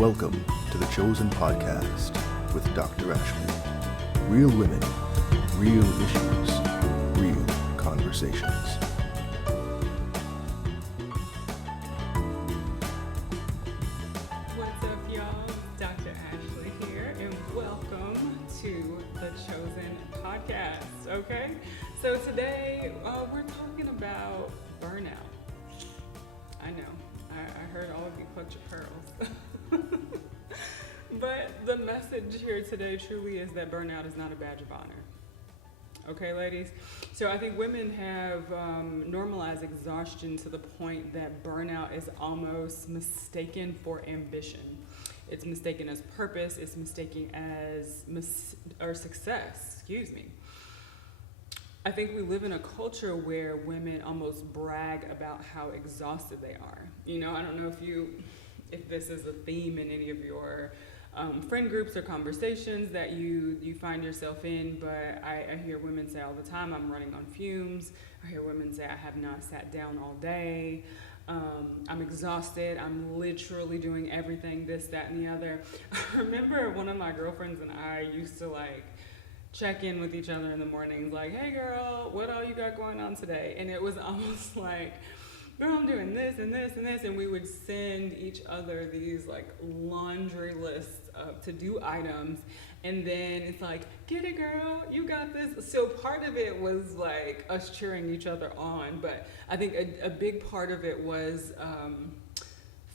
Welcome to the Chosen Podcast with Dr. Ashley. Real women, real issues, real conversations. What's up, y'all? Dr. Ashley here, and welcome to the Chosen Podcast, okay? So today, we're talking about burnout. I know, I heard all of you clutch your pearls. But the message here today truly is that burnout is not a badge of honor. Okay, ladies? So I think women have normalized exhaustion to the point that burnout is almost mistaken for ambition. It's mistaken as purpose. It's mistaken as success. I think we live in a culture where women almost brag about how exhausted they are. You know, I don't know if this is a theme in any of your friend groups or conversations that you find yourself in, but I hear women say all the time, I'm running on fumes. I hear women say, I have not sat down all day. I'm exhausted. I'm literally doing everything, this, that, and the other. I remember one of my girlfriends and I used to check in with each other in the mornings, like, hey girl, what all you got going on today? And it was almost like, girl, I'm doing this and this and this, and we would send each other these laundry lists of to-do items, and then it's like, get it girl, you got this. So part of it was us cheering each other on, but I think a big part of it was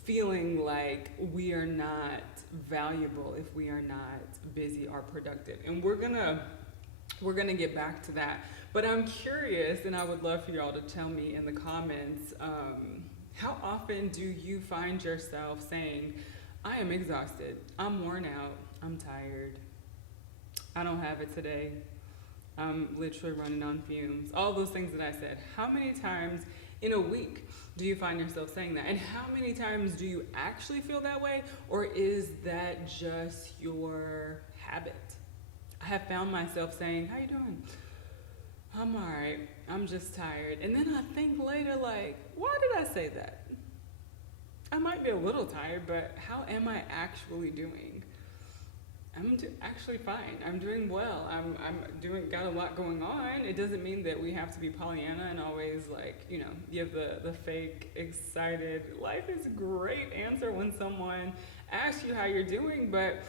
feeling like we are not valuable if we are not busy or productive. And we're gonna get back to that. But I'm curious, and I would love for y'all to tell me in the comments, how often do you find yourself saying, I am exhausted, I'm worn out, I'm tired, I don't have it today, I'm literally running on fumes, all those things that I said. How many times in a week do you find yourself saying that? And how many times do you actually feel that way? Or is that just your habit? I have found myself saying, how you doing? I'm all right, I'm just tired. And then I think later, why did I say that? I might be a little tired, but how am I actually doing? I'm actually fine. I'm doing well. I'm got a lot going on. It doesn't mean that we have to be Pollyanna and always give the fake, excited, life is great answer when someone asks you how you're doing, but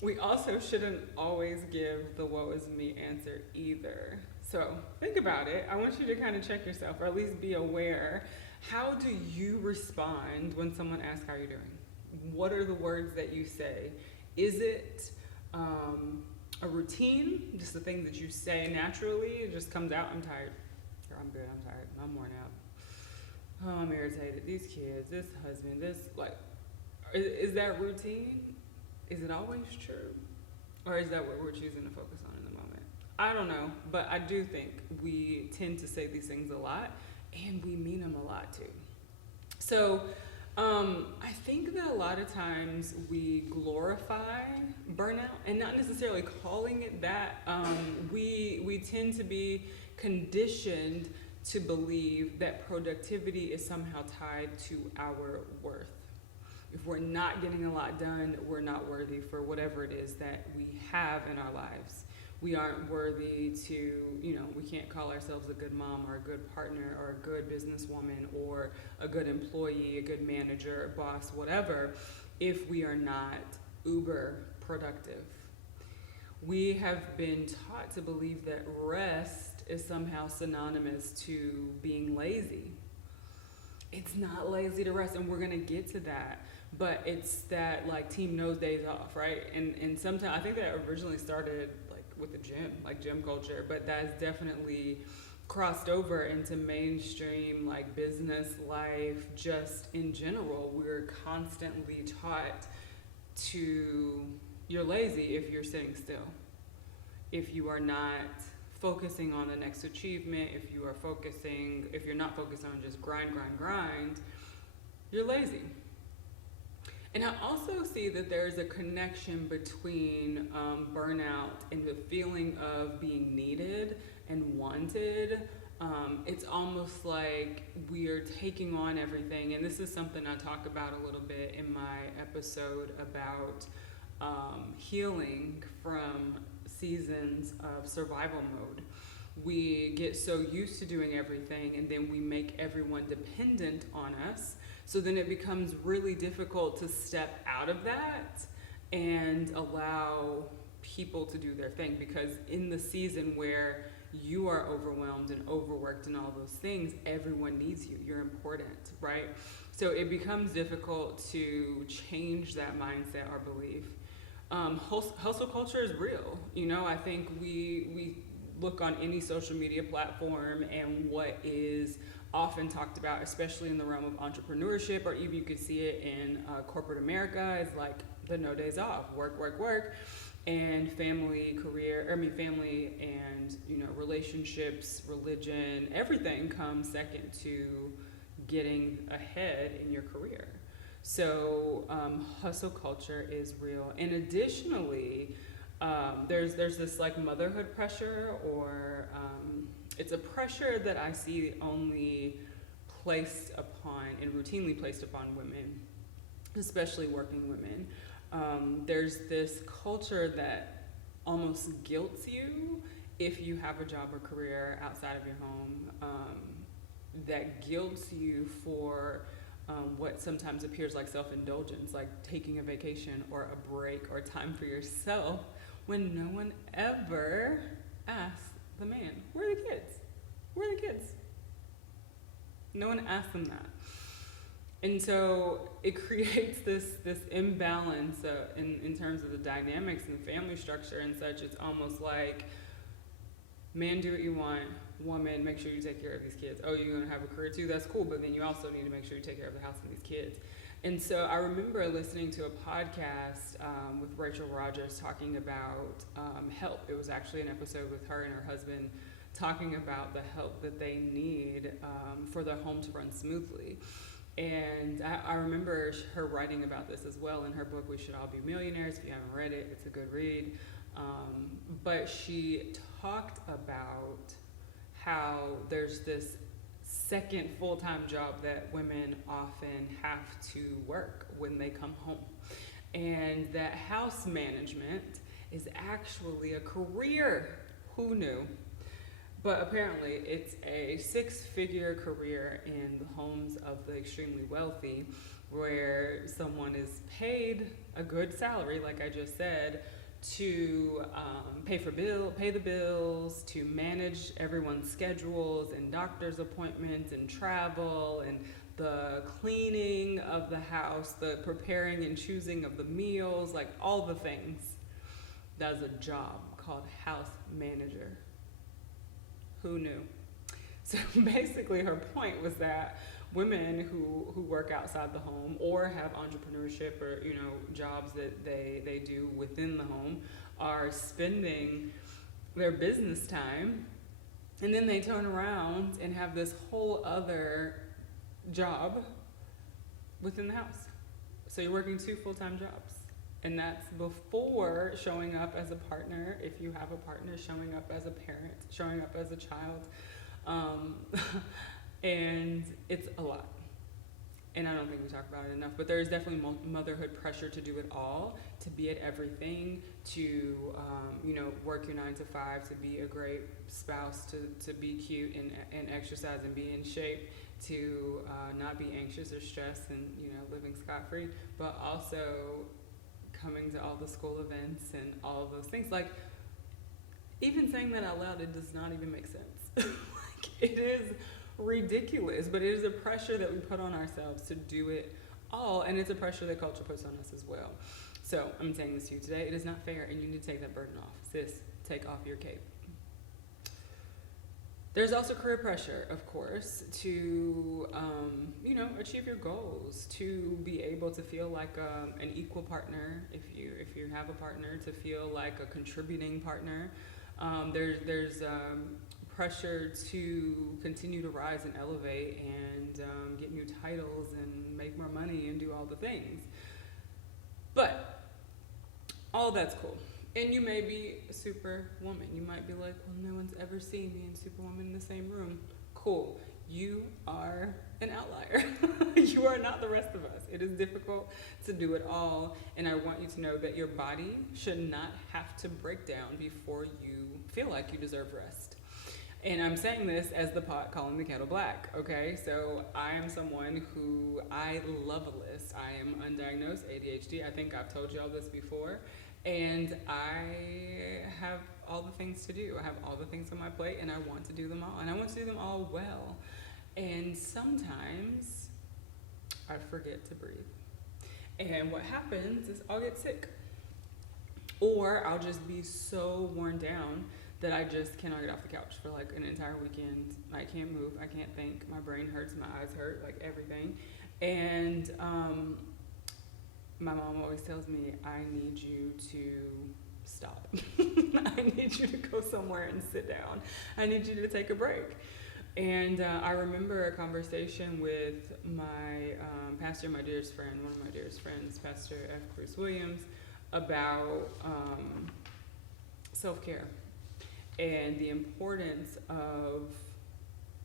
we also shouldn't always give the woe is me answer either. So think about it. I want you to kind of check yourself, or at least be aware. How do you respond when someone asks how you're doing? What are the words that you say? Is it a routine, just the thing that you say naturally? It just comes out, I'm tired, or I'm good, I'm tired, I'm worn out. Oh, I'm irritated. These kids, this husband, is that routine? Is it always true? Or is that what we're choosing to focus on in the moment? I don't know, but I do think we tend to say these things a lot, and we mean them a lot too. So I think that a lot of times we glorify burnout, and not necessarily calling it that. We tend to be conditioned to believe that productivity is somehow tied to our worth. If we're not getting a lot done, we're not worthy for whatever it is that we have in our lives. We aren't worthy to, we can't call ourselves a good mom or a good partner or a good businesswoman or a good employee, a good manager, boss, whatever, if we are not uber productive. We have been taught to believe that rest is somehow synonymous to being lazy. It's not lazy to rest, and we're gonna get to that. But it's that team knows days off, right? And sometimes I think that originally started with the gym, gym culture, but that's definitely crossed over into mainstream business life. Just in general, we're constantly taught you're lazy if you're sitting still, if you are not focusing on the next achievement, if you're not focused on just grind, you're lazy. And I also see that there's a connection between burnout and the feeling of being needed and wanted it's almost like we are taking on everything. And this is something I talk about a little bit in my episode about healing from seasons of survival mode. We get so used to doing everything, and then we make everyone dependent on us. So then it becomes really difficult to step out of that and allow people to do their thing, because in the season where you are overwhelmed and overworked and all those things, everyone needs you. You're important, right? So it becomes difficult to change that mindset or belief. Hustle culture is real. You know, I think we look on any social media platform, and what is often talked about, especially in the realm of entrepreneurship, or even you could see it in corporate America, is like the no days off, work, work, work. And family and, you know, relationships, religion, everything comes second to getting ahead in your career. So hustle culture is real. And additionally, there's this like motherhood pressure, or it's a pressure that I see only placed upon and routinely placed upon women, especially working women. There's this culture that almost guilts you if you have a job or career outside of your home, that guilts you for what sometimes appears like self-indulgence, like taking a vacation or a break or time for yourself, when no one ever asks the man, where are the kids? Where are the kids? No one asks them that. And so it creates this imbalance in terms of the dynamics and family structure and such. It's almost like, man, do what you want. Woman, make sure you take care of these kids. Oh, you're going to have a career too? That's cool, but then you also need to make sure you take care of the house and these kids. And so I remember listening to a podcast with Rachel Rogers talking about help. It was actually an episode with her and her husband talking about the help that they need for their home to run smoothly. And I remember her writing about this as well in her book, We Should All Be Millionaires. If you haven't read it, it's a good read. But she talked about how there's this second full-time job that women often have to work when they come home. And that house management is actually a career. Who knew? But apparently it's a six-figure career in the homes of the extremely wealthy, where someone is paid a good salary, like I just said, to pay the bills, to manage everyone's schedules and doctor's appointments and travel and the cleaning of the house, the preparing and choosing of the meals, like all the things. That's a job called house manager. Who knew? So basically her point was that women who work outside the home or have entrepreneurship or, you know, jobs that they do within the home are spending their business time, and then they turn around and have this whole other job within the house. So you're working two full-time jobs. And that's before showing up as a partner, if you have a partner, showing up as a parent, showing up as a child. And it's a lot. And I don't think we talk about it enough, but there is definitely motherhood pressure to do it all, to be at everything, to work your 9 to 5, to be a great spouse, to be cute and exercise and be in shape, to not be anxious or stressed and living scot-free, but also coming to all the school events and all of those things. Like, even saying that out loud, it does not even make sense. Like, it is ridiculous, but it is a pressure that we put on ourselves to do it all, and it's a pressure that culture puts on us as well. So I'm saying this to you today, it is not fair, and you need to take that burden off. Sis, take off your cape. There's also career pressure, of course, to achieve your goals, to be able to feel like an equal partner, if you have a partner, to feel like a contributing partner. There's pressure to continue to rise and elevate and get new titles and make more money and do all the things. But all that's cool. And you may be a superwoman. You might be like, well, no one's ever seen me and superwoman in the same room. Cool. You are an outlier. You are not the rest of us. It is difficult to do it all. And I want you to know that your body should not have to break down before you feel like you deserve rest. And I'm saying this as the pot calling the kettle black, okay? So I am someone who, I love a list. I am undiagnosed ADHD. I think I've told y'all this before. And I have all the things to do. I have all the things on my plate, and I want to do them all. And I want to do them all well. And sometimes I forget to breathe. And what happens is I'll get sick. Or I'll just be so worn down that I just cannot get off the couch for like an entire weekend. I can't move, I can't think, my brain hurts, my eyes hurt, like everything. And my mom always tells me, I need you to stop. I need you to go somewhere and sit down. I need you to take a break. And I remember a conversation with my pastor, my dearest friend, one of my dearest friends, Pastor F. Bruce Williams, about self-care and the importance of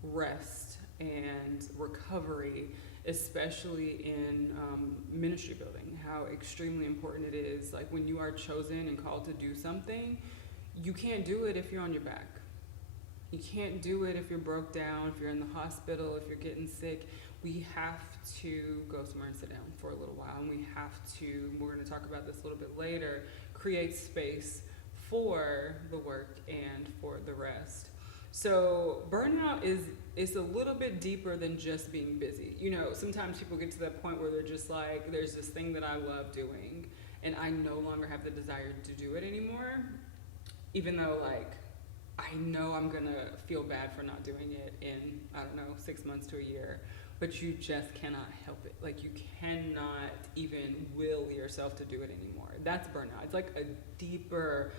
rest and recovery, especially in ministry building, how extremely important it is. Like when you are chosen and called to do something, you can't do it if you're on your back. You can't do it if you're broke down, if you're in the hospital, if you're getting sick. We have to go somewhere and sit down for a little while, and we have to, we're going to talk about this a little bit later, create space for the work and for the rest. So burnout is a little bit deeper than just being busy. You know, sometimes people get to that point where they're just like, there's this thing that I love doing, and I no longer have the desire to do it anymore, even though like, I know I'm gonna feel bad for not doing it in, I don't know, 6 months to a year, but you just cannot help it. Like you cannot even will yourself to do it anymore. That's burnout. It's like a deeper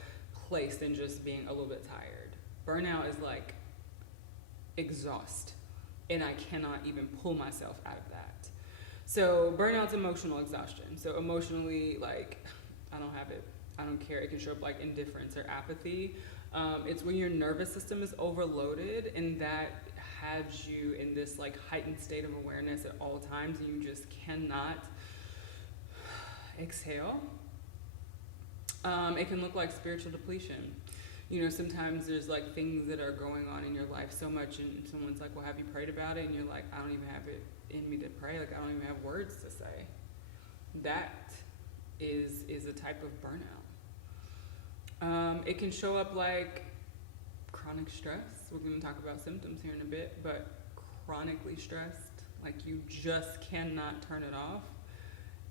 place than just being a little bit tired. Burnout is like exhaust, and I cannot even pull myself out of that. So burnout's emotional exhaustion. So emotionally, like, I don't have it, I don't care. It can show up like indifference or apathy. It's when your nervous system is overloaded, and that has you in this like heightened state of awareness at all times, and you just cannot exhale. It can look like spiritual depletion. You know, sometimes there's like things that are going on in your life so much, and someone's like, well, have you prayed about it? And you're like, I don't even have it in me to pray. Like, I don't even have words to say. That is a type of burnout. It can show up like chronic stress. We're going to talk about symptoms here in a bit, but chronically stressed, like you just cannot turn it off.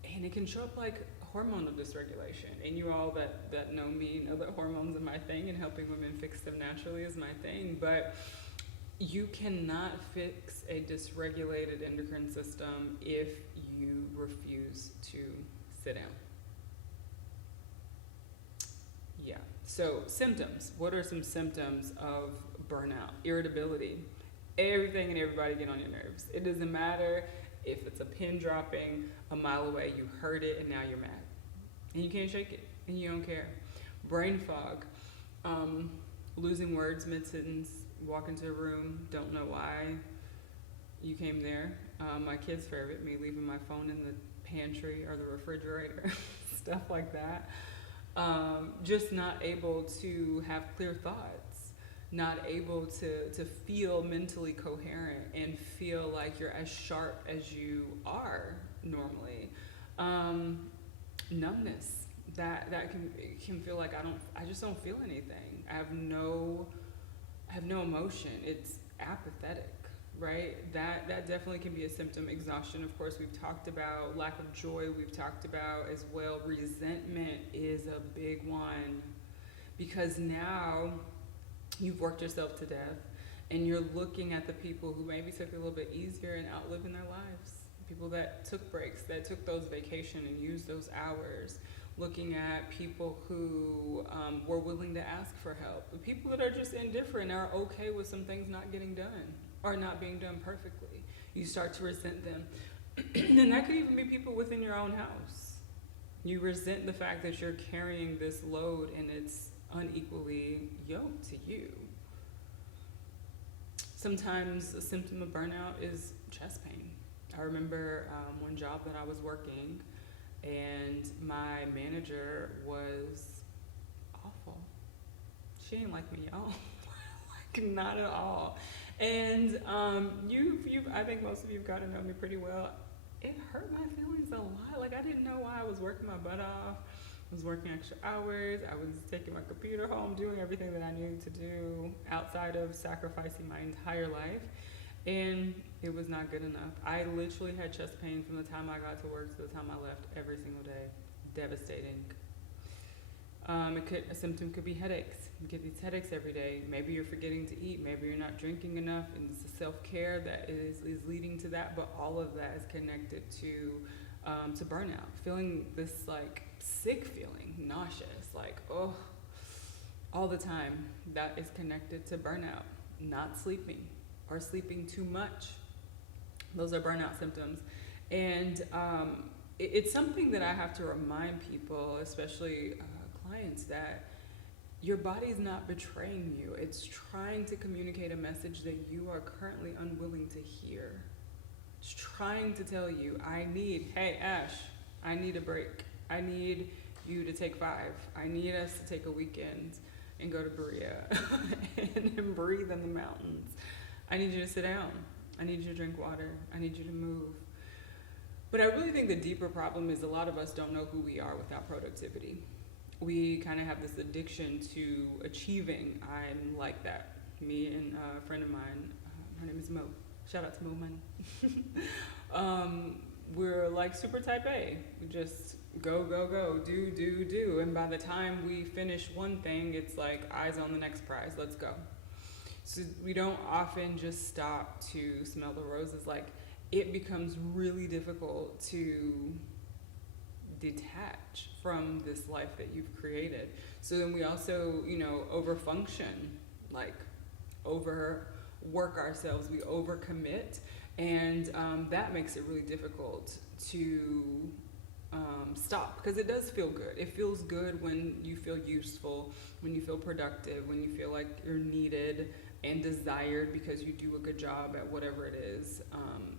And it can show up like hormonal dysregulation. And you all that know me know that hormones are my thing, and helping women fix them naturally is my thing. But you cannot fix a dysregulated endocrine system if you refuse to sit down. Yeah, so symptoms. What are some symptoms of burnout? Irritability. Everything and everybody get on your nerves. It doesn't matter if it's a pin dropping a mile away, you heard it and now you're mad. And you can't shake it, and you don't care. Brain fog. Losing words mid-sentence, walk into a room, don't know why you came there. My kid's favorite, me leaving my phone in the pantry or the refrigerator, stuff like that. Just not able to have clear thoughts, not able to feel mentally coherent and feel like you're as sharp as you are normally. Numbness, that can feel like I just don't feel anything. I have no emotion. It's apathetic, right? That definitely can be a symptom. Exhaustion, of course, we've talked about. Lack of joy, we've talked about as well. Resentment is a big one, because now you've worked yourself to death, and you're looking at the people who maybe took it a little bit easier and outliving their lives. People that took breaks, that took those vacation and used those hours. Looking at people who were willing to ask for help. The people that are just indifferent are okay with some things not getting done or not being done perfectly. You start to resent them. And that could even be people within your own house. You resent the fact that you're carrying this load and it's unequally yoked to you. Sometimes a symptom of burnout is chest pain. I remember one job that I was working, and my manager was awful. She ain't like me, y'all. Like, not at all. And I think most of you've gotten to know me pretty well. It hurt my feelings a lot. Like, I didn't know why I was working my butt off. I was working extra hours. I was taking my computer home, doing everything that I needed to do outside of sacrificing my entire life. And it was not good enough. I literally had chest pain from the time I got to work to the time I left every single day. Devastating. A symptom could be headaches. You get these headaches every day. Maybe you're forgetting to eat. Maybe you're not drinking enough. And it's the self-care that is leading to that. But all of that is connected to burnout. Feeling this like sick feeling, nauseous, like, oh, all the time. That is connected to burnout. Not sleeping or sleeping too much. Those are burnout symptoms. And it's something that I have to remind people, especially clients, that your body's not betraying you. It's trying to communicate a message that you are currently unwilling to hear. It's trying to tell you, hey, Ash, I need a break. I need you to take 5. I need us to take a weekend and go to Berea and breathe in the mountains. I need you to sit down. I need you to drink water. I need you to move. But I really think the deeper problem is a lot of us don't know who we are without productivity. We kind of have this addiction to achieving. I'm like that. Me and a friend of mine, her name is Mo. Shout out to Mo Money. We're like super type A. We just go, do. And by the time we finish one thing, it's like eyes on the next prize. Let's go. So we don't often just stop to smell the roses. Like, it becomes really difficult to detach from this life that you've created. So then we also, overfunction, like overwork ourselves, we overcommit, and that makes it really difficult to stop, because it does feel good. It feels good when you feel useful, when you feel productive, when you feel like you're needed and desired because you do a good job at whatever it is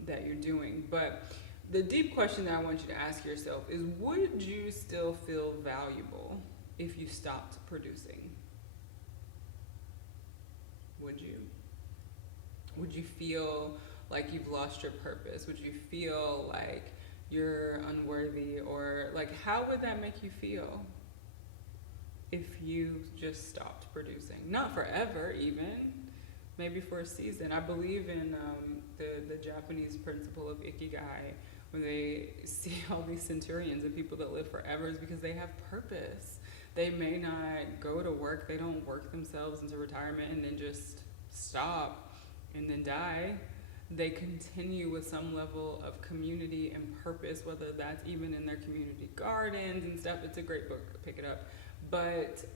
that you're doing. But the deep question that I want you to ask yourself is, would you still feel valuable if you stopped producing? Would you? Would you feel like you've lost your purpose? Would you feel like you're unworthy? Or like, how would that make you feel if you just stopped producing? Not forever even, maybe for a season. I believe in the Japanese principle of ikigai, when they see all these centurions and people that live forever, is because they have purpose. They may not go to work, they don't work themselves into retirement and then just stop and then die. They continue with some level of community and purpose, whether that's even in their community gardens and stuff. It's a great book, pick it up. But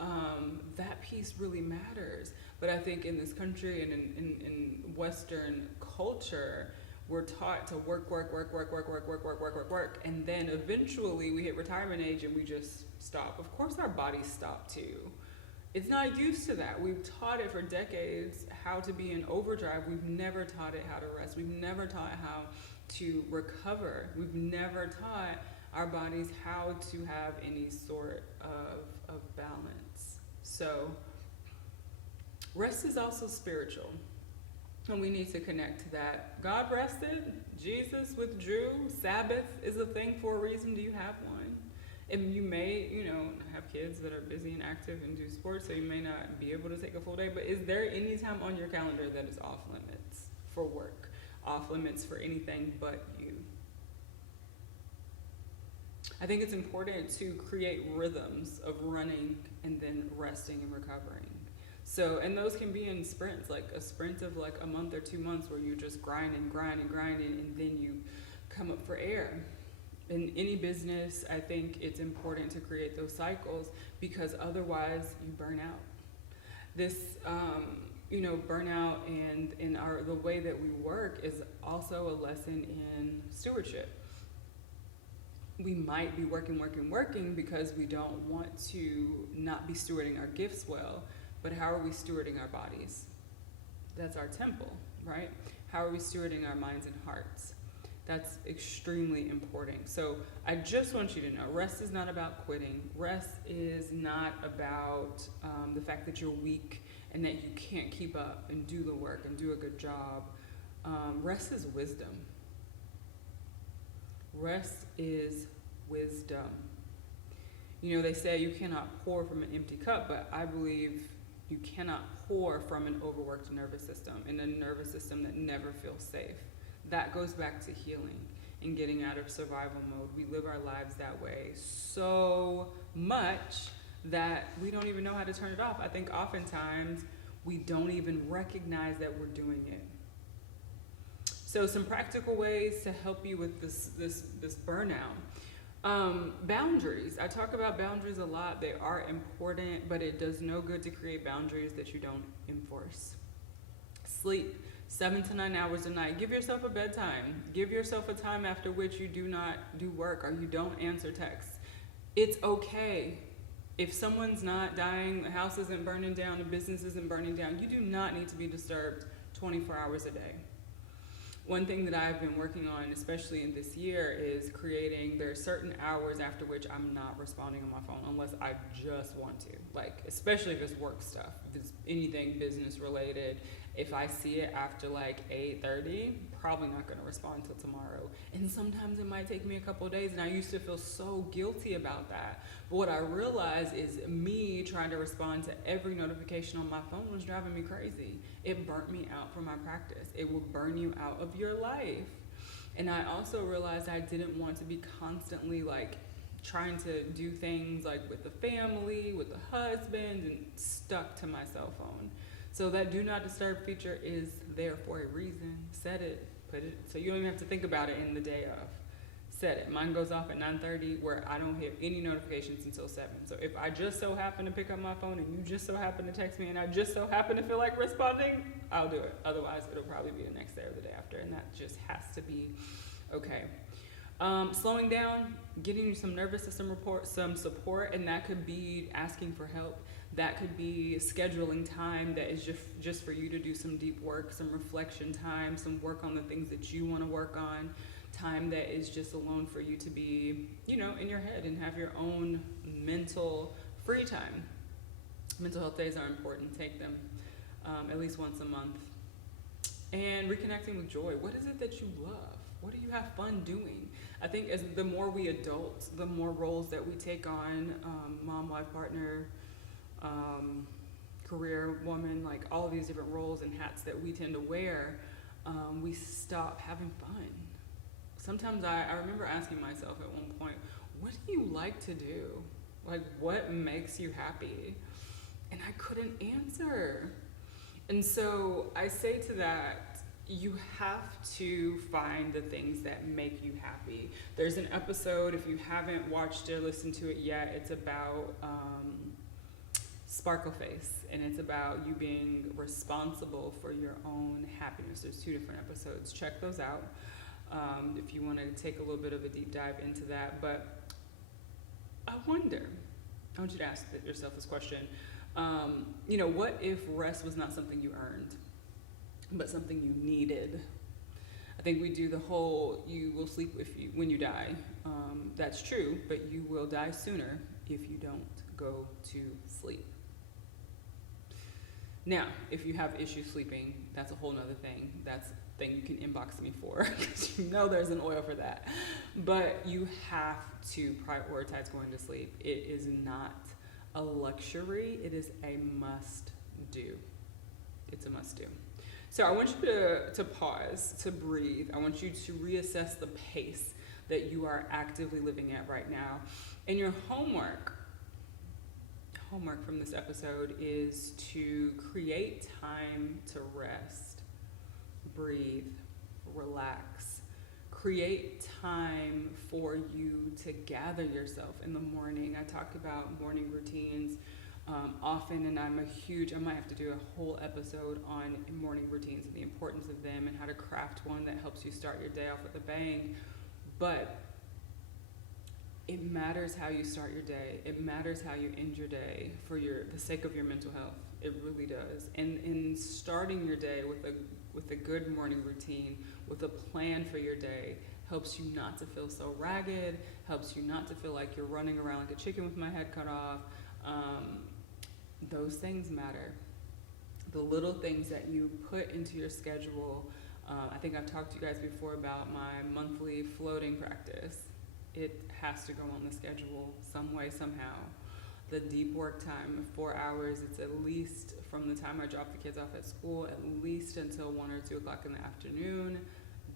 that piece really matters. But I think in this country and in Western culture, we're taught to work, and then eventually we hit retirement age and we just stop. Of course our bodies stop too. It's not used to that. We've taught it for decades how to be in overdrive. We've never taught it how to rest. We've never taught how to recover. We've never taught our bodies how to have any sort of balance. So rest is also spiritual. And we need to connect to that. God rested, Jesus withdrew, Sabbath is a thing for a reason. Do you have one? And you may, have kids that are busy and active and do sports, so you may not be able to take a full day, but is there any time on your calendar that is off limits for work, off limits for anything but you? I think it's important to create rhythms of running and then resting and recovering. So, and those can be in sprints, like a sprint of like a month or 2 months where you just grind, and then you come up for air. In any business, I think it's important to create those cycles, because otherwise you burn out. This, burnout and in the way that we work is also a lesson in stewardship. we might be working because we don't want to not be stewarding our gifts well. But how are we stewarding our bodies? That's our temple, right? How are we stewarding our minds and hearts? That's extremely important. So I just want you to know, rest is not about quitting. Rest is not about the fact that you're weak and that you can't keep up and do the work and do a good job. Rest is wisdom. Rest is wisdom. You know, they say you cannot pour from an empty cup, but I believe you cannot pour from an overworked nervous system, in a nervous system that never feels safe. That goes back to healing and getting out of survival mode. We live our lives that way so much that we don't even know how to turn it off. I think oftentimes we don't even recognize that we're doing it. So some practical ways to help you with this burnout. Boundaries. I talk about boundaries a lot. They are important, but it does no good to create boundaries that you don't enforce. Sleep. 7 to 9 hours a night. Give yourself a bedtime. Give yourself a time after which you do not do work or you don't answer texts. It's okay. If someone's not dying, the house isn't burning down, the business isn't burning down, you do not need to be disturbed 24 hours a day. One thing that I've been working on, especially in this year, is there are certain hours after which I'm not responding on my phone unless I just want to. Like, especially if it's work stuff, if it's anything business related. If I see it after like 8:30, probably not gonna respond till tomorrow. And sometimes it might take me a couple of days, and I used to feel so guilty about that. But what I realized is me trying to respond to every notification on my phone was driving me crazy. It burnt me out from my practice. It will burn you out of your life. And I also realized I didn't want to be constantly like trying to do things like with the family, with the husband, and stuck to my cell phone. So that do not disturb feature is there for a reason. Set it, put it, so you don't even have to think about it in the day of. Set it. Mine goes off at 9:30 where I don't have any notifications until 7. So if I just so happen to pick up my phone and you just so happen to text me and I just so happen to feel like responding, I'll do it. Otherwise, it'll probably be the next day or the day after, and that just has to be okay. Slowing down, getting you some nervous system some support, and that could be asking for help. That could be scheduling time that is just for you to do some deep work, some reflection time, some work on the things that you want to work on, time that is just alone for you to be, in your head and have your own mental free time. Mental health days are important. Take them at least once a month. And reconnecting with joy. What is it that you love? What do you have fun doing? I think as the more we adult, the more roles that we take on, mom, wife, partner, career, woman, like all of these different roles and hats that we tend to wear, we stop having fun. Sometimes I remember asking myself at one point, what do you like to do? Like, what makes you happy? And I couldn't answer. And so I say to that, you have to find the things that make you happy. There's an episode, if you haven't watched it or listened to it yet, it's about Sparkle Face, and it's about you being responsible for your own happiness. There's 2 different episodes. Check those out if you want to take a little bit of a deep dive into that. But I want you to ask yourself this question. What if rest was not something you earned, but something you needed? I think we do the whole, you will sleep when you die. That's true, but you will die sooner if you don't go to sleep. Now, if you have issues sleeping, that's a whole nother thing. That's a thing you can inbox me for, because there's an oil for that. But you have to prioritize going to sleep. It is not a luxury. It is a must do. It's a must do. So I want you to pause, to breathe. I want you to reassess the pace that you are actively living at right now. And your homework from this episode is to create time to rest, breathe, relax. Create time for you to gather yourself in the morning. I talk about morning routines often, and I might have to do a whole episode on morning routines and the importance of them and how to craft one that helps you start your day off with a bang. But it matters how you start your day. It matters how you end your day for the sake of your mental health. It really does. And in starting your day with a good morning routine, with a plan for your day, helps you not to feel so ragged, helps you not to feel like you're running around like a chicken with my head cut off. Those things matter. The little things that you put into your schedule. I think I've talked to you guys before about my monthly floating practice. It has to go on the schedule some way, somehow. The deep work time, 4 hours, it's at least from the time I drop the kids off at school, at least until 1 or 2 o'clock in the afternoon.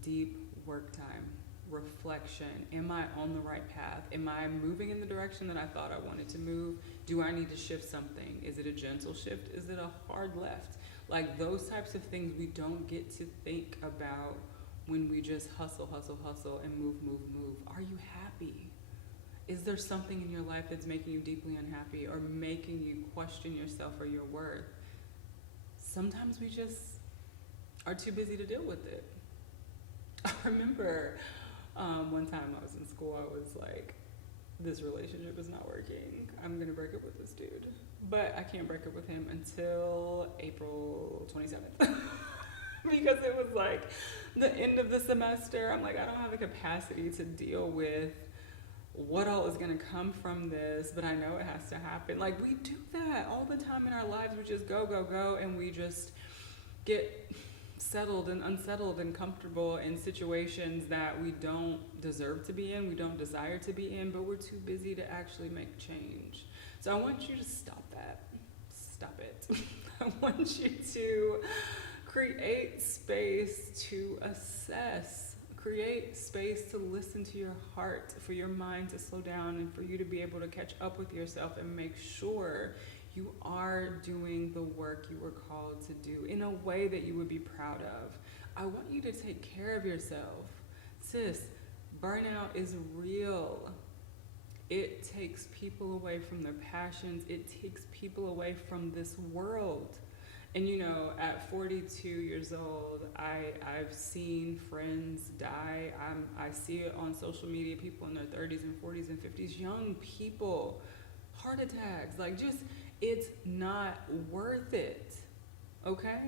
Deep work time, reflection. Am I on the right path? Am I moving in the direction that I thought I wanted to move? Do I need to shift something? Is it a gentle shift? Is it a hard left? Like those types of things we don't get to think about when we just hustle and move. Are you happy? Is there something in your life that's making you deeply unhappy or making you question yourself or your worth? Sometimes we just are too busy to deal with it. I remember one time I was in school, I was like, this relationship is not working. I'm gonna break up with this dude. But I can't break up with him until April 27th. Because it was like the end of the semester. I'm like, I don't have the capacity to deal with what all is going to come from this, but I know it has to happen. Like we do that all the time in our lives. We just go, and we just get settled and unsettled and comfortable in situations that we don't deserve to be in, we don't desire to be in, but we're too busy to actually make change. So I want you to stop that. Stop it. I want you to create space to assess. Create space to listen to your heart, for your mind to slow down, and for you to be able to catch up with yourself and make sure you are doing the work you were called to do in a way that you would be proud of. I want you to take care of yourself. Sis, burnout is real. It takes people away from their passions. It takes people away from this world. And you know, at 42 years old, I've seen friends die. I see it on social media, people in their 30s and 40s and 50s, young people, heart attacks. Like just, it's not worth it, okay?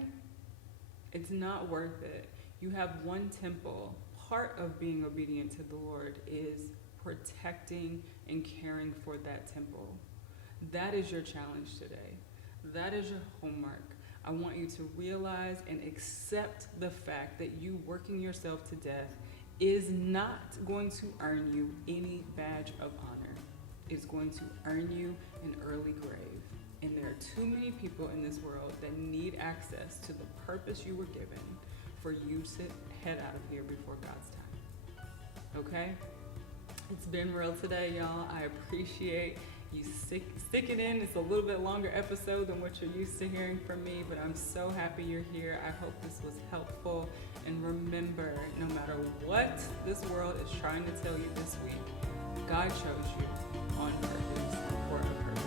It's not worth it. You have one temple. Part of being obedient to the Lord is protecting and caring for that temple. That is your challenge today. That is your homework. I want you to realize and accept the fact that you working yourself to death is not going to earn you any badge of honor. It's going to earn you an early grave. And there are too many people in this world that need access to the purpose you were given for you to head out of here before God's time. Okay? It's been real today, y'all. I appreciate you sticking in. It's a little bit longer episode than what you're used to hearing from me, but I'm so happy you're here. I hope this was helpful. And remember, no matter what this world is trying to tell you this week, God chose you on purpose for a purpose.